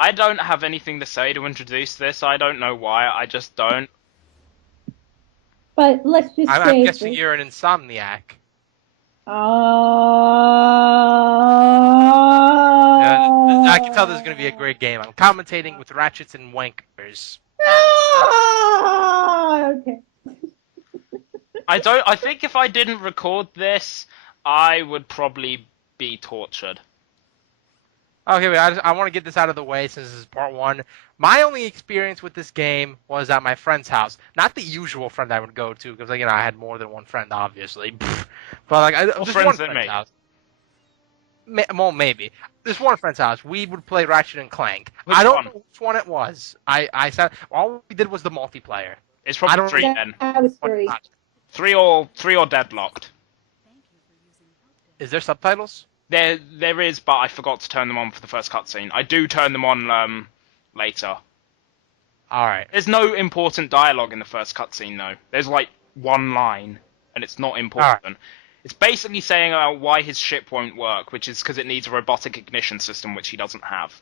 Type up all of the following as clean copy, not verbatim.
I don't have anything to say to introduce this. I don't know why. I just don't. But let's just I'm say... guessing you're an insomniac. I can tell this is going to be a great game. I'm commentating with Ratchets and Wankers. Okay. I think if I didn't record this, I would probably be tortured. Okay, wait, I want to get this out of the way since this is part one. My only experience with this game was at my friend's house. Not the usual friend I would go to, because, you know, I had more than one friend, obviously. But, like, just friends one than friend's me. house. Well, maybe. This one friend's house, we would play Ratchet and Clank. I don't know which one it was. I said all we did was the multiplayer. It's probably 3 then. That was 3. 3 or deadlocked. Is there subtitles? There is, but I forgot to turn them on for the first cutscene. I do turn them on later. Alright. There's no important dialogue in the first cutscene, though. There's, like, one line, and it's not important. Right. It's basically saying why his ship won't work, which is because it needs a robotic ignition system, which he doesn't have.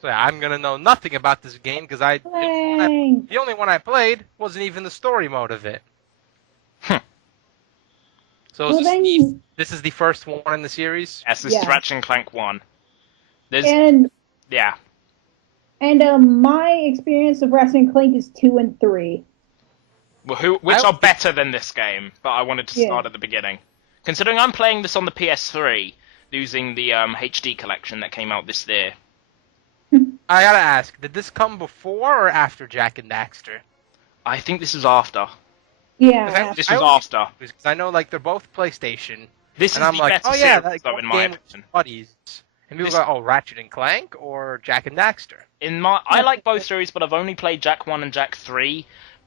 So yeah, I'm gonna know nothing about this game, because the only one I played wasn't even the story mode of it. So this is the first one in the series? Yes, this is Ratchet and Clank 1. Yeah. And my experience of Ratchet and Clank is 2 and 3. Which are better than this game, but I wanted to start at the beginning. Considering I'm playing this on the PS3, using the HD collection that came out this year. I gotta ask, did this come before or after Jak and Daxter? I think this is after. Yeah. This was after. Because I know, like, they're both PlayStation. This and is I'm the like, better series, though, in my opinion. Buddies. And people go, oh, Ratchet and Clank or Jak and Daxter? I like both series, but I've only played Jak 1 and Jak 3.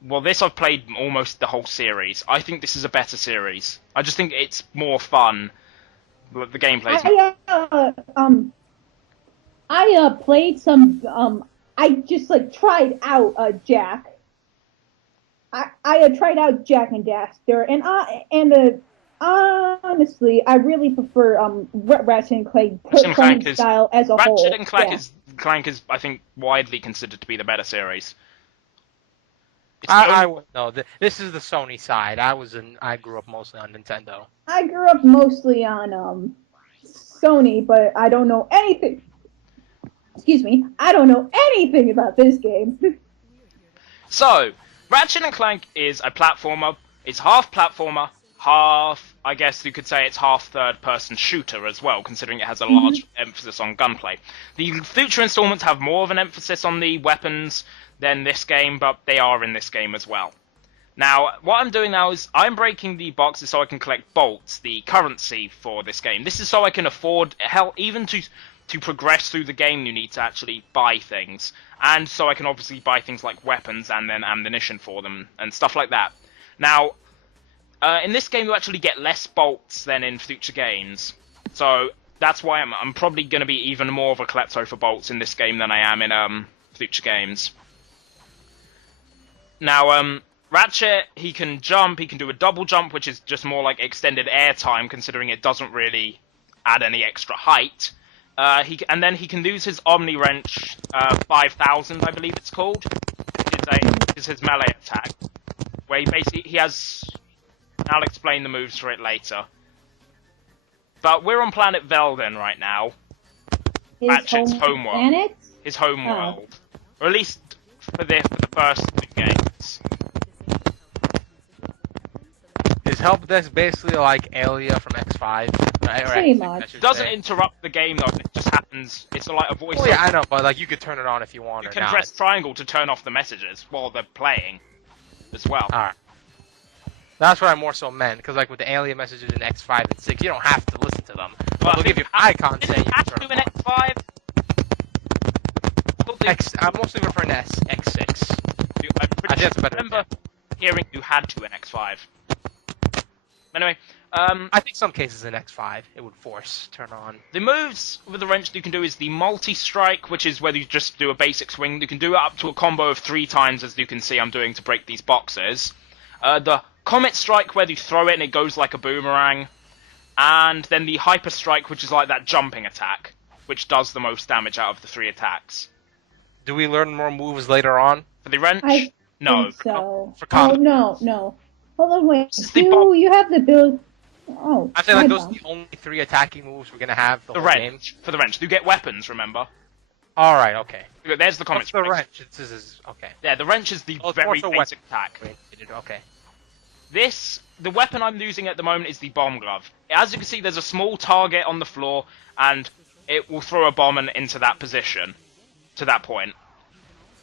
Well, this I've played almost the whole series. I think this is a better series. I just think it's more fun. The gameplay's I played some. I just tried out Jak. I tried out Jak and Daxter, and honestly, I really prefer Ratchet and Clank style as a whole. Ratchet and Clank is, I think, widely considered to be the better series. No, this is the Sony side. I grew up mostly on Nintendo. I grew up mostly on Sony, but I don't know anything. Excuse me, I don't know anything about this game. So, Ratchet and Clank is a platformer. It's half platformer, half, I guess you could say it's half third-person shooter as well, considering it has a large emphasis on gunplay. The future installments have more of an emphasis on the weapons than this game, but they are in this game as well. Now, what I'm doing now is I'm breaking the boxes so I can collect bolts, the currency for this game. This is so I can afford, even to progress through the game, you need to actually buy things. And so I can obviously buy things like weapons and then ammunition for them and stuff like that. Now, in this game you actually get less bolts than in future games. So that's why I'm probably going to be even more of a klepto for bolts in this game than I am in future games. Now, Ratchet, he can jump, he can do a double jump, which is just more like extended air time, considering it doesn't really add any extra height. And then he can use his Omni Wrench 5000, I believe it's called. Which is his melee attack. Where he has... I'll explain the moves for it later. But we're on planet Velden right now. Ratchet's home world. Planet? His home world. Or at least for the first 2 games. Is help desk basically like Alia from X5? Right? Pretty much. It doesn't interrupt the game though, it just happens. It's like a voice. Oh yeah, I know, but like you could turn it on if you want. You can press triangle to turn off the messages while they're playing as well. Alright. That's what I more so meant, because like with the alien messages in X5 and 6, you don't have to listen to them. But they'll give you icons saying you can turn them on. X5? I'm mostly referring to X6. I remember hearing you had to in X5. Anyway, I think some cases in X5 it would force turn on. The moves with the wrench you can do is the multi-strike, which is whether you just do a basic swing. You can do it up to a combo of 3 times, as you can see I'm doing to break these boxes. The Comet Strike, where you throw it and it goes like a boomerang. And then the Hyper Strike, which is like that jumping attack. which does the most damage out of the 3 attacks. Do we learn more moves later on? For the wrench, I no. think so. For Oh, combat. no. Hold on, wait. This is the bomb. You have the build. Oh, I feel like my those are bomb. the only 3 attacking moves we're gonna have the The whole game. wrench. For the wrench. You get weapons, remember? Alright, okay. There's the What's comments. the wrench? Okay. Yeah, the wrench is the Oh, it's very more so basic attack. Okay. The weapon I'm using at the moment is the bomb glove. As you can see, there's a small target on the floor, and it will throw a bomb into that position, to that point.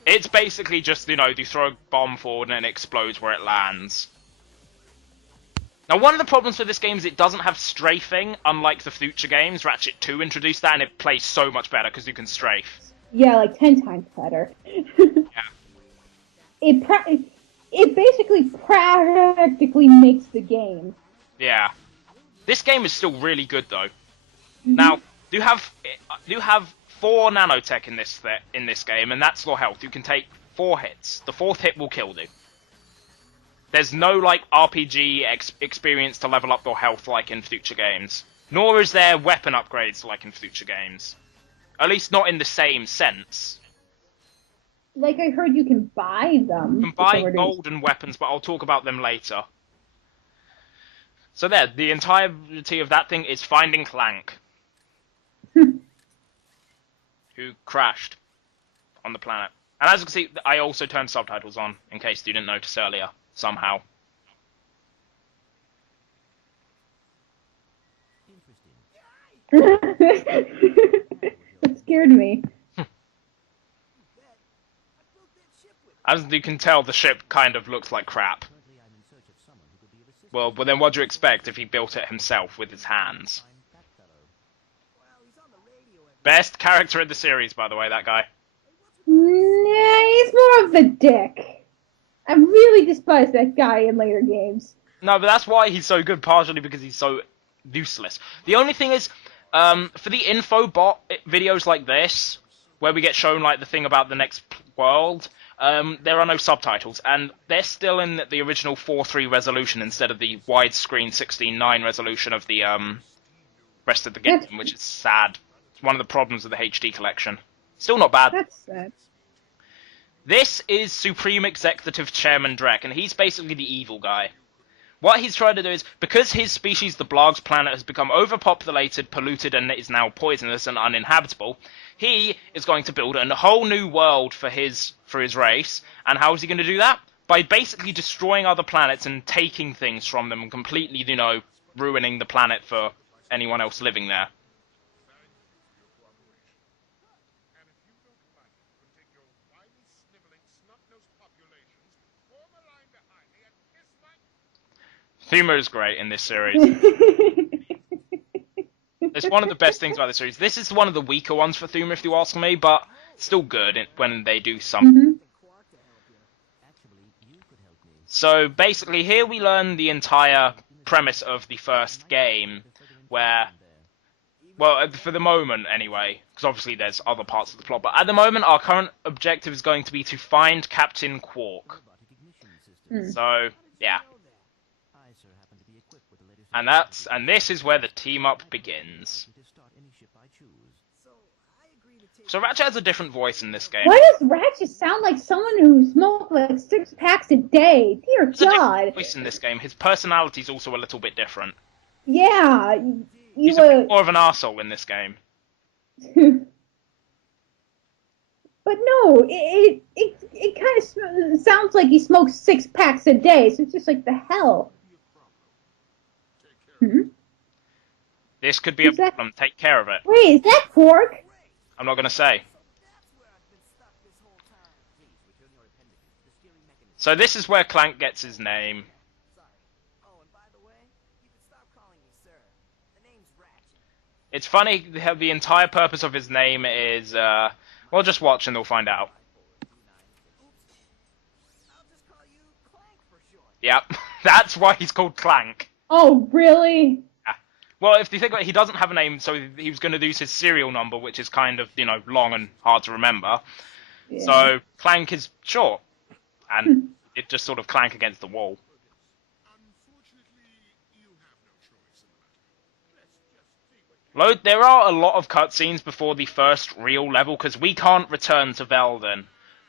It's basically just, you throw a bomb forward and it explodes where it lands. Now, one of the problems with this game is it doesn't have strafing, unlike the future games. Ratchet 2 introduced that, and it plays so much better because you can strafe. Yeah, like 10 times better. It basically practically makes the game. Yeah. This game is still really good, though. Now, you have 4 nanotech in this game, and that's your health. You can take 4 hits. The 4th hit will kill you. There's no RPG experience to level up your health like in future games. Nor is there weapon upgrades like in future games. At least not in the same sense. Like I heard you can buy them. You can buy golden weapons, but I'll talk about them later. So there, the entirety of that thing is finding Clank. Who crashed on the planet. And as you can see, I also turned subtitles on, in case you didn't notice earlier, somehow. That scared me. As you can tell, the ship kind of looks like crap. Well, then what do you expect if he built it himself with his hands? Best character in the series, by the way, that guy. Yeah, he's more of the dick. I really despise that guy in later games. No, but that's why he's so good, partially because he's so useless. The only thing is, for the info bot videos like this, where we get shown the thing about the next world, there are no subtitles, and they're still in the original 4:3 resolution instead of the widescreen 16:9 resolution of the rest of the game, which is sad. It's one of the problems of the HD collection. Still not bad. That's sad. This is Supreme Executive Chairman Drek, and he's basically the evil guy. What he's trying to do is, because his species, the Blarg's planet, has become overpopulated, polluted, and is now poisonous and uninhabitable, he is going to build a whole new world for his race. And how is he going to do that? By basically destroying other planets and taking things from them and completely, ruining the planet for anyone else living there. Humor is great in this series. It's one of the best things about this series. This is one of the weaker ones for Thuma, if you ask me, but still good when they do something. So basically, here we learn the entire premise of the first game, where, well, for the moment anyway, because obviously there's other parts of the plot, but at the moment our current objective is going to be to find Captain Quark. So, yeah. And this is where the team up begins. So Ratchet has a different voice in this game. Why does Ratchet sound like someone who smoked 6 packs a day? Dear There's a different God. voice in this game. His personality's also a little bit different. Yeah, He's a bit more of an arsehole in this game. But no, it kind of sounds like he smokes 6 packs a day. So it's just like the hell. This could be a problem. Take care of it. Wait, is that Quark? I'm not going to say. So this is where Clank gets his name. It's funny how the entire purpose of his name is, well, just watch and they'll find out. Yep, that's why he's called Clank. Oh, really? Yeah. Well, if you think about it, he doesn't have a name, so he was going to use his serial number, which is kind of, long and hard to remember. Yeah. So Clank is short, and it just sort of clank against the wall. There are a lot of cutscenes before the first real level, because we can't return to Velden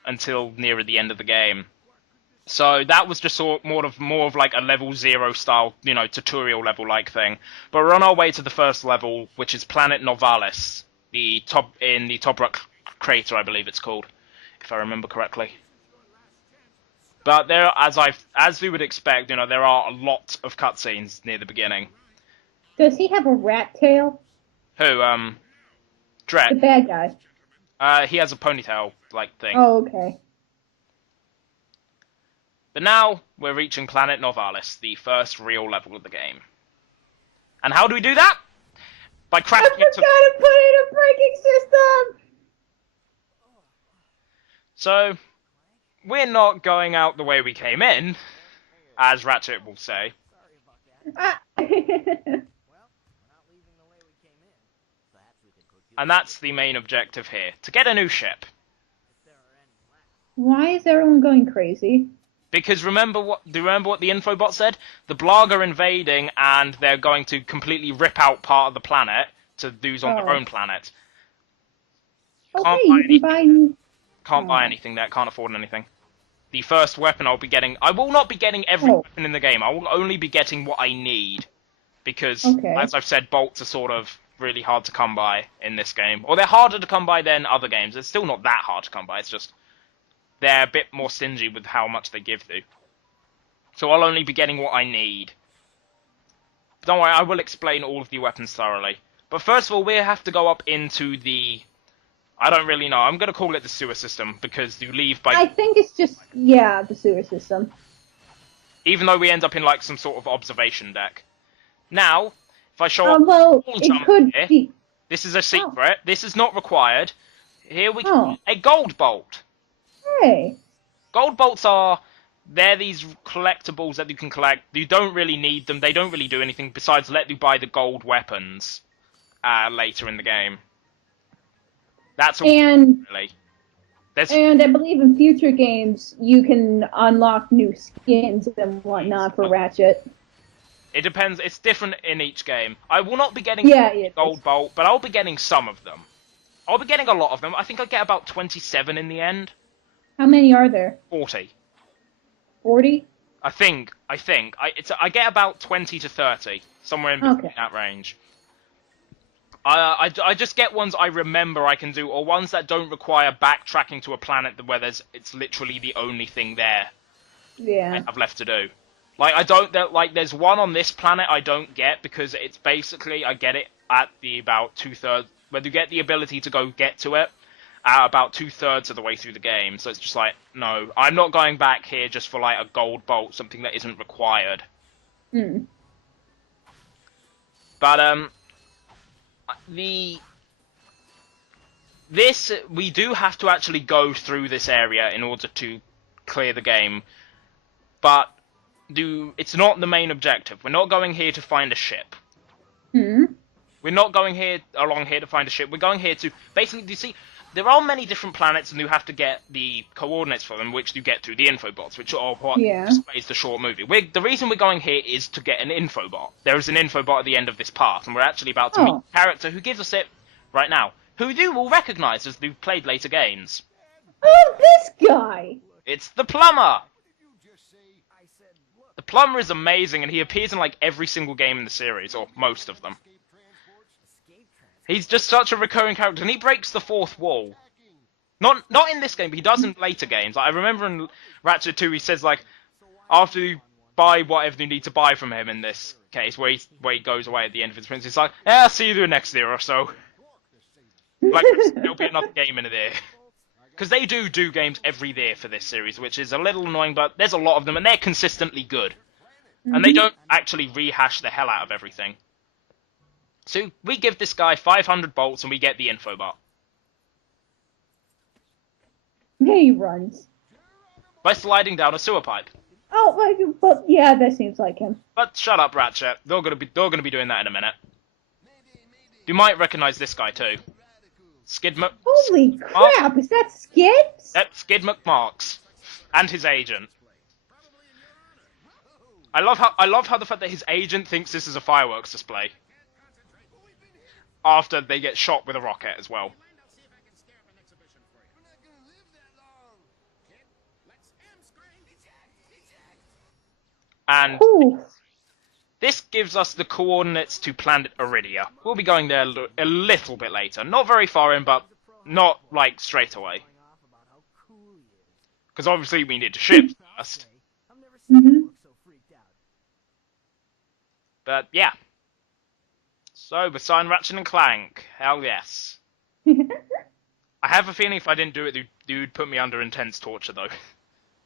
until nearer the end of the game. So that was just more of like a level 0 style, tutorial level like thing. But we're on our way to the first level, which is Planet Novalis, the Top Rock crater, I believe it's called, if I remember correctly. But there, as we would expect, there are a lot of cutscenes near the beginning. Does he have a rat tail? Who, The Dredd? bad guy. He has a ponytail like thing. Oh, okay. But now we're reaching Planet Novalis, the first real level of the game. And how do we do that? By I cracking forgot into... to put in a braking system! So, we're not going out the way we came in, as Ratchet will say. And that's the main objective here, to get a new ship. Why is everyone going crazy? Because do you remember what the infobot said? The Blarg are invading, and they're going to completely rip out part of the planet to use on their own planet. Okay, you can Can't buy anything there, can't afford anything. The first weapon I'll be getting... I will not be getting every weapon in the game, I will only be getting what I need. Because, as I've said, bolts are sort of really hard to come by in this game. Or they're harder to come by than other games. It's still not that hard to come by, it's just... they're a bit more stingy with how much they give you. So I'll only be getting what I need. Don't worry, I will explain all of the weapons thoroughly. But first of all, we have to go up into the... I don't really know. I'm going to call it the sewer system, because you leave by... I think it's just, the sewer system. Even though we end up in, like, some sort of observation deck. Now, if I show up... Well, it could be... This is a secret. This is not required. Here we go. A gold bolt. Hey. Gold bolts they're these collectibles that you can collect. You don't really need them. They don't really do anything besides let you buy the gold weapons later in the game. That's all really. And I believe in future games you can unlock new skins and whatnot for Ratchet. It depends. It's different in each game. I will not be getting a gold bolt, but I'll be getting some of them. I'll be getting a lot of them. I think I get about 27 in the end. How many are there? 40. 40? I think. I get about 20 to 30, somewhere in between that range. I just get ones I remember I can do, or ones that don't require backtracking to a planet where it's literally the only thing there. Yeah. I have left to do. Like there's one on this planet I don't get because it's basically I get it at the about 2/3, where you get the ability to go get to it at about 2/3 of the way through the game. So it's just like, no, I'm not going back here just for like a gold bolt, something that isn't required. But we do have to actually go through this area in order to clear the game, but it's not the main objective. We're not going here to find a ship. We're not going along here to find a ship. We're going here to basically, you see, there are many different planets, and you have to get the coordinates for them, which you get through the infobots, which are what displays the short movie. The reason we're going here is to get an infobot. There is an infobot at the end of this path, and we're actually about to meet a character who gives us it right now, who you will recognise as you've played later games. Oh, this guy! It's the plumber! The plumber is amazing, and he appears in like every single game in the series, or most of them. He's just such a recurring character, and he breaks the fourth wall. Not in this game, but he does in later games. Like, I remember in Ratchet 2, he says, like, after you buy whatever you need to buy from him in this case, where he goes away at the end of his sprint, he's like, I'll see you the next year or so. Like, there'll be another game in a year. Because they do games every year for this series, which is a little annoying, but there's a lot of them, and they're consistently good. And they don't actually rehash the hell out of everything. So we give this guy 500 bolts and we get the infobot. He runs. By sliding down a sewer pipe. Oh, but yeah, that seems like him. But shut up, Ratchet. They're gonna be doing that in a minute. You might recognize this guy too. Holy crap! Is that Skid? That's Skid McMarks and his agent. I love how the fact that his agent thinks this is a fireworks display. after they get shot with a rocket as well. And Ooh. this gives us the coordinates to planet Iridia. We'll be going there a little bit later. Not very far in, but not, like, straight away. Because obviously we need to ship first. Mm-hmm. But, yeah. So, beside Ratchet and Clank, hell yes. I have a feeling if I didn't do it, you'd put me under intense torture, though.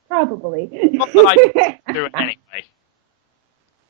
Probably. Not that I do it anyway.